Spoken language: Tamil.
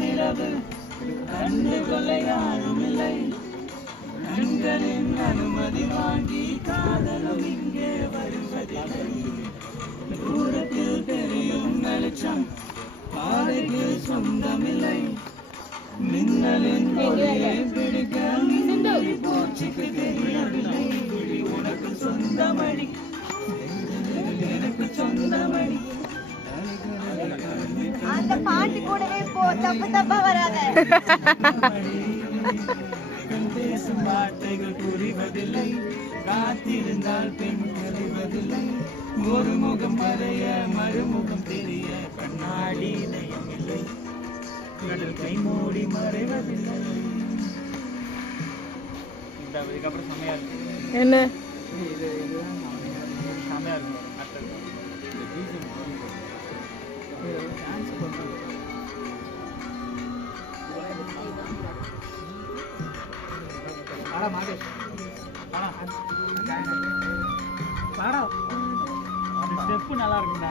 நிலவு கண்டு கொள்ள யாரும் இல்லை. கண்களின் அனுமதி வாங்கி காதலும் இங்கே வருவதில்லை. தூரத்தில் தெரியும் வெளிச்சம் பாதைக்கு சொந்தமில்லை. மின்னலின் ஒளியை பிடிக்க பூச்சிக்கு தெரியவில்லை. உனக்கு சொந்தமடி எனக்கு சொந்தமடி. அந்த பாட்டு கூடவே போ, தப்பு தப்பா வராத. பேசும் வார்த்தைகள் புரிவதில்லை. காத்திருந்தால் பெண் தெரிவதில்லை. ஒரு முகம் வரைய மறுமுகம் தெரிய கண்ணாடி நயமில்லை. கடல் கை மூடி மறைவதில்லை. இதுக்கப்புறம் செமையா இருக்கு. என்ன செமையா இருக்கும். ஸ்டெப்பு நல்லா இருக்குடா.